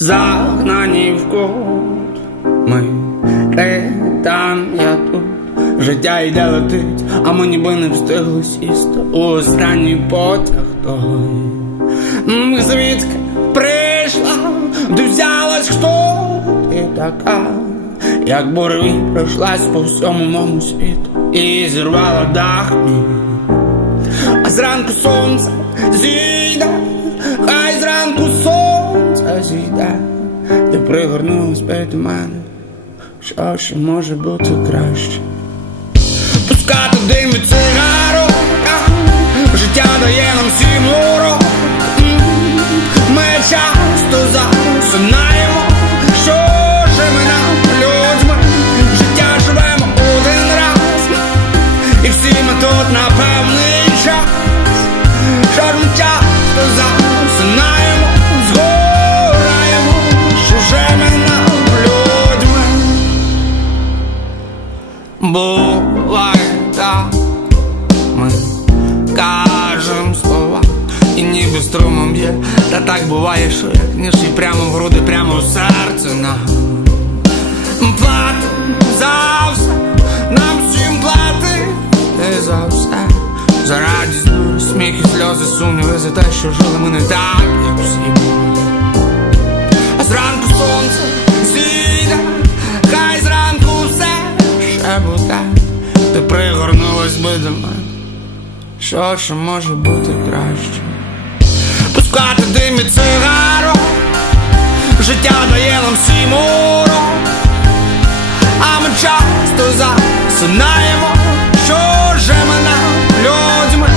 загнані в кут. Ми ти там, я тут. Життя йде летить, а ми ніби не встигли сісти у останній потяг той. Звідки прийшла, взялась хто ти така, як буревій пройшлась по всьому моєму світу і зірвала дах. А зранку сонце зійде, хай зранку зійде, ти пригорнулась перед мене, що ще може бути краще. Пускати дим від цигарок, Буває так, ми кажем слова, і ніби струмом б'є, та так буває, що як ніж і прямо в груди, прямо в серце нам Платим за все, нам всім платити за все, за радість, сміх і сльози, сумніви за те, що жили ми не так, як всі Що ще може бути краще? Пускати дим від цигарок, життя дає нам всім урок, а ми часто засинаємо, що живе нам людьми,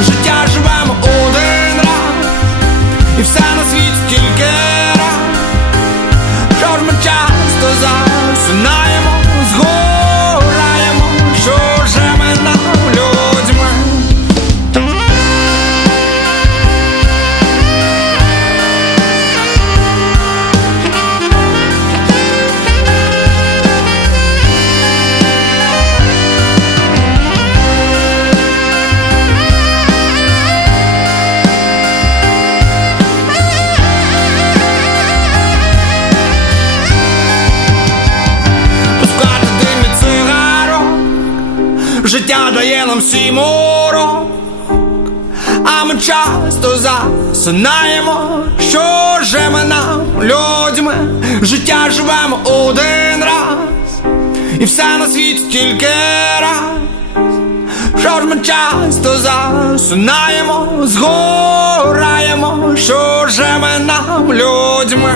життя живемо один раз, і все на світі тільки раз. Що ж ми часто засинаємо, Життя дає нам всім урок. А ми часто засинаємо Що живе нам людьми. Життя живемо один раз І все на світі тільки раз. Що ж ми часто засинаємо Згораємо Що живе нам людьми